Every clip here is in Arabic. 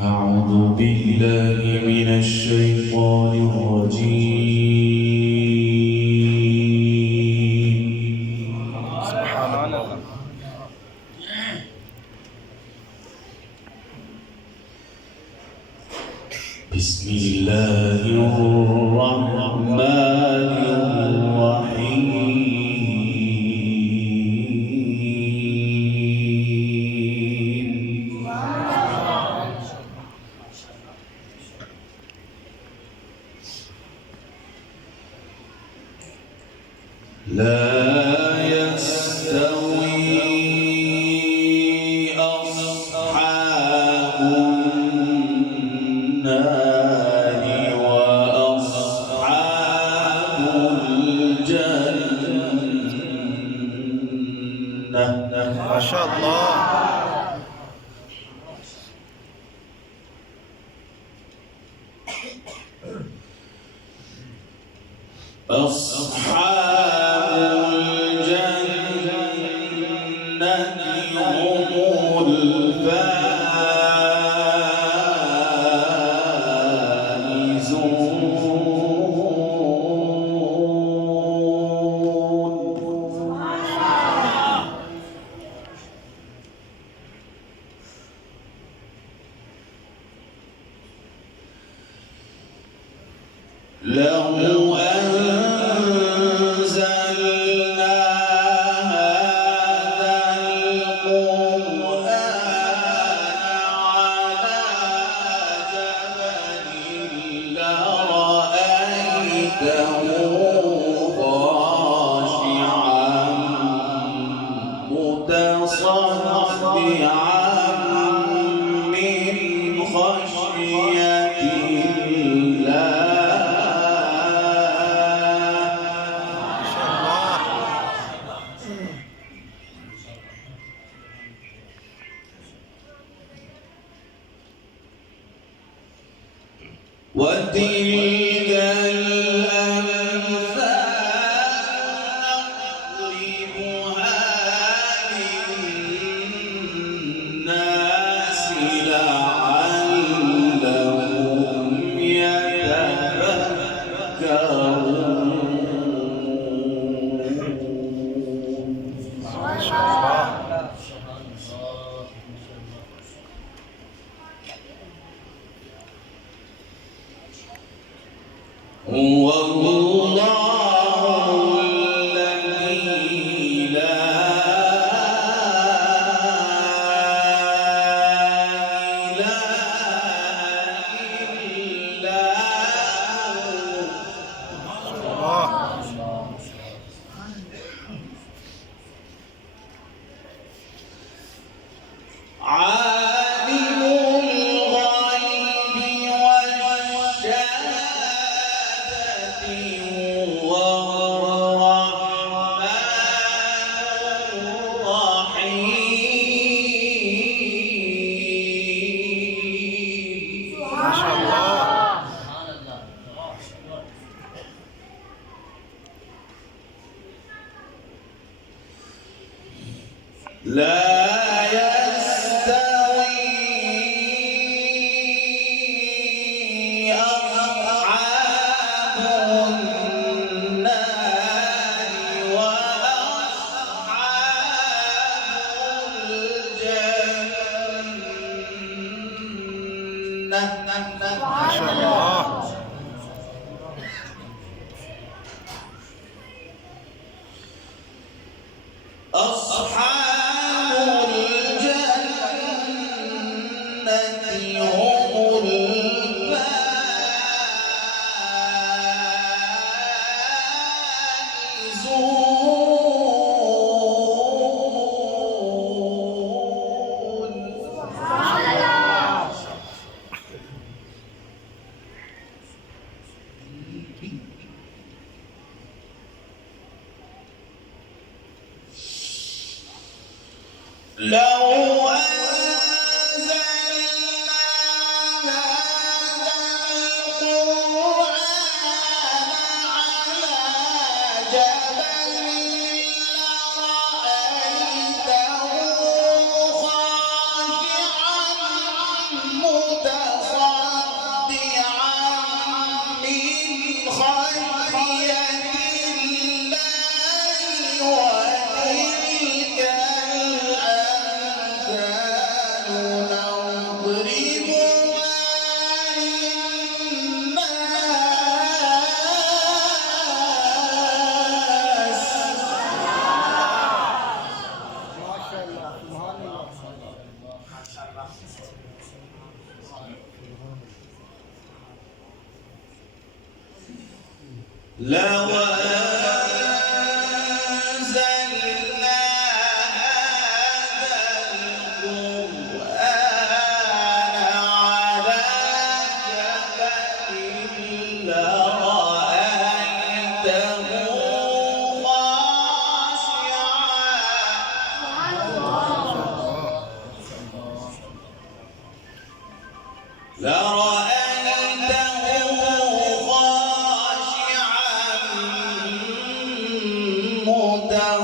أعوذ بالله من الشيطان الرجيم. سبحان الله. بسم الله الرحمن الرحيم. لا يستوي أصحاب النار وأصحاب الجنة. ما شاء الله. أصحاب الجنة هم الفائزون. لو أنزلنا هذا القرآن على جبل لرأيته خاشعا متصدعا من خشية الله. وتلك الأمثال نضربها للناس لعلهم يتفكرون. ما شاء الله. هو الله الذي لا إله إلا هو. عالم الغيب والشهادة هو الرحمن الرحيم. ما شاء الله. لا يستوي أصحاب النار وأصحاب الجنة. ما شاء الله. أصحاب الجنة هم الفائزون. لو أنزلنا لو أنزلنا هذا القرآن على جبل لرأيته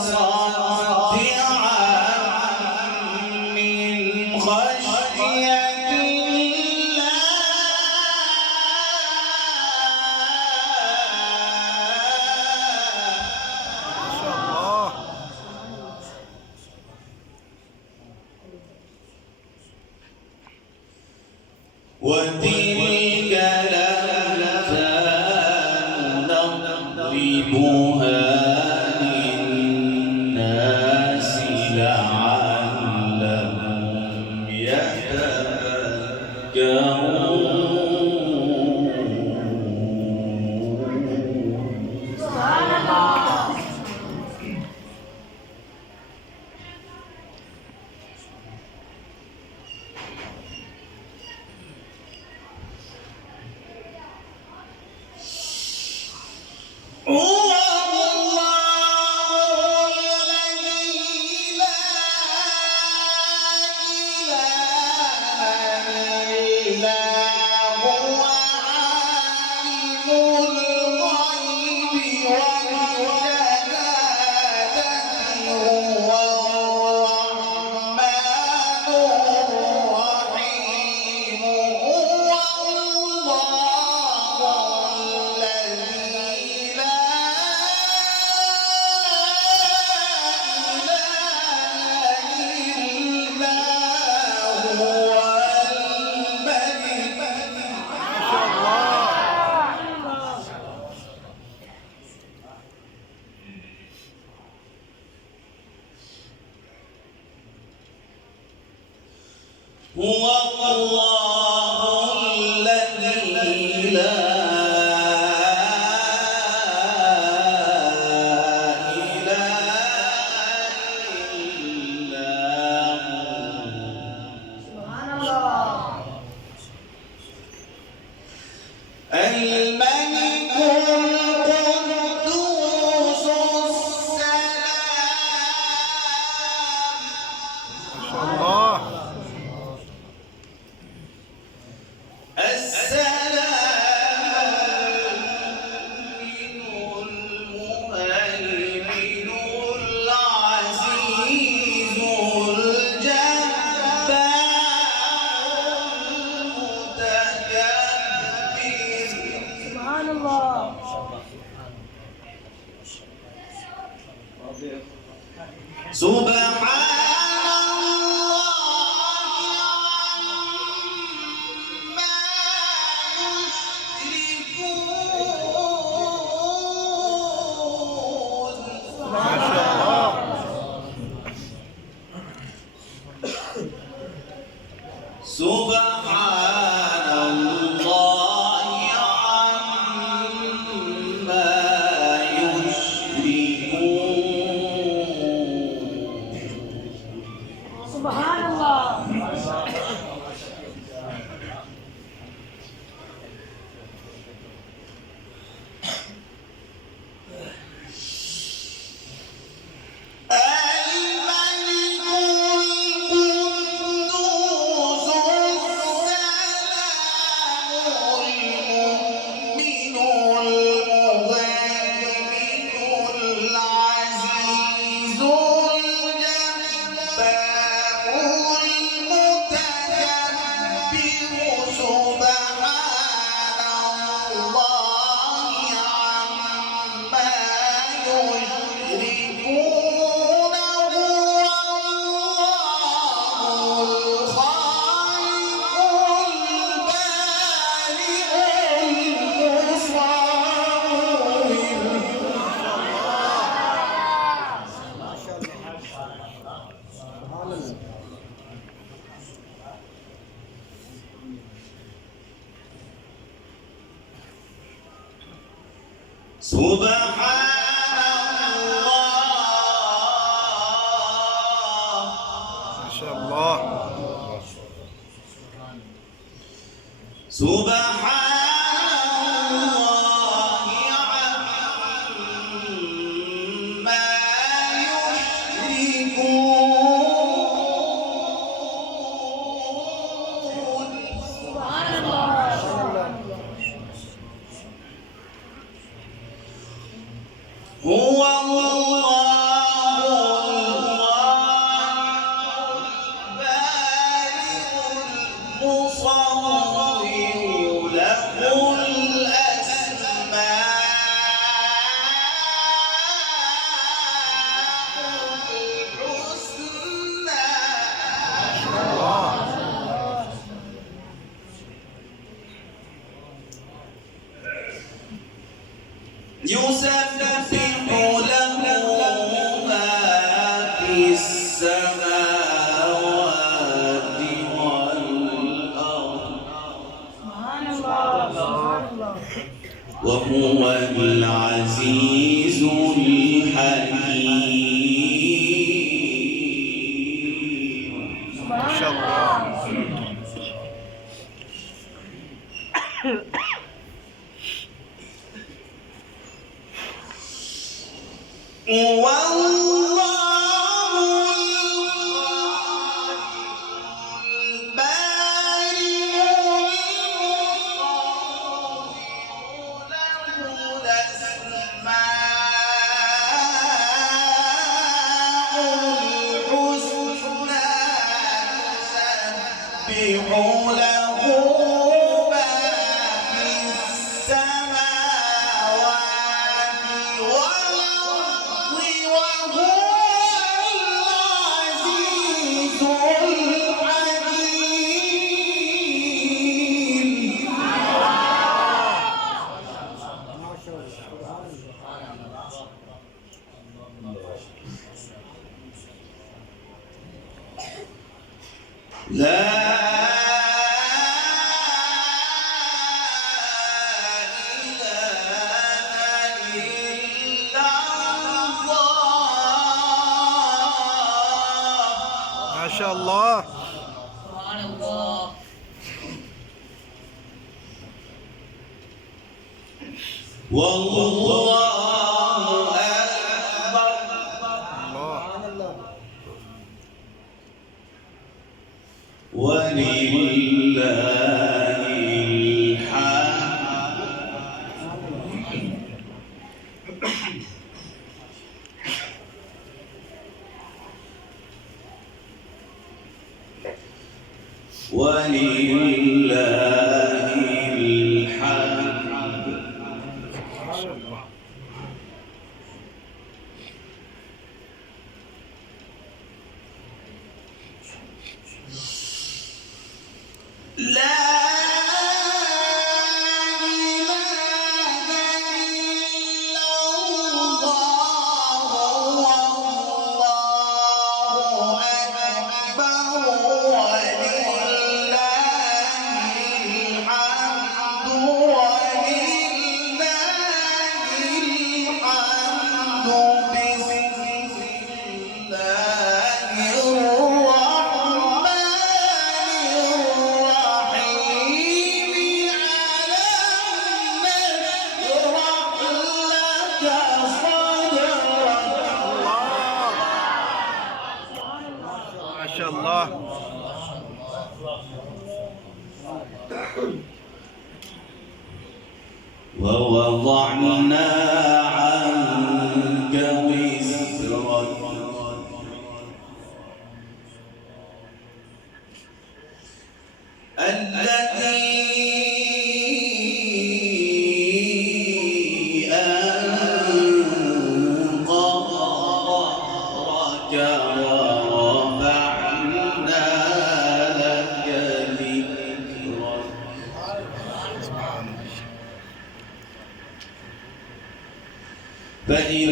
متصدعا من خشية ما شاء الله. وتلك الأمثال نضربها للناس لعلهم يتفكرون. سبحان الله. هو الله الذي لا إله إلا هو عالم الغيب والشهادة هو الرحمن الرحيم. هو الله الذي لا إله إلا هو الملك. ما شاء الله. هو الله الذي لا إله إلا سبحان الله. هو الملك القدوس السلام ما شاء الله. المهيمن العزيز الجبار المتكبر. سبحان الله. سبحان ما شاء الله. سبحان الله عما يشركون. سبحان الله. الملك القدوس السلام ما شاء الله. هو الله البارئ المصور له يسبح له ما في السماوات والأرض وهو العزيز الحكيم. ما شاء الله. ما شاء الله. والله أكبر. الله. ولله الحمد. ولله الحمد. ما شاء الله. لا إله إلا الله والله أكبر ولله الحمد ما شاء الله. ووضعنا عنك وزرك الذي أنقض ظهرك ورفعنا لك ذكرك. فإن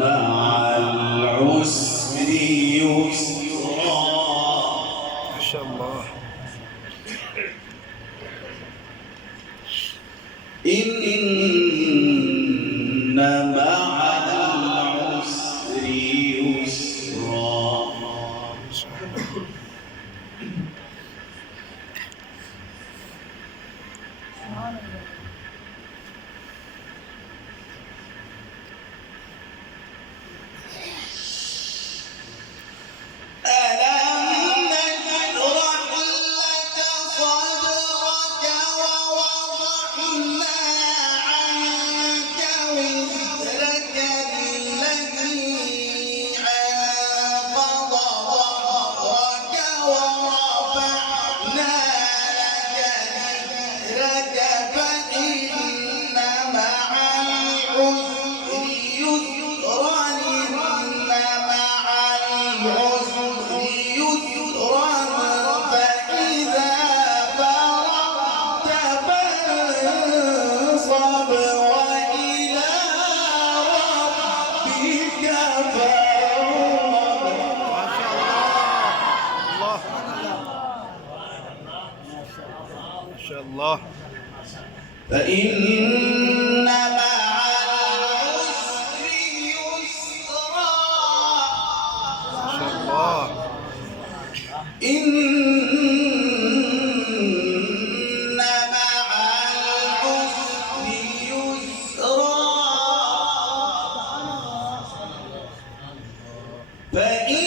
مع العسر يسرا. ما شاء الله. إن شاء الله. فإن مع العسر يسرا ما شاء الله. إن مع العسر يسرا فإن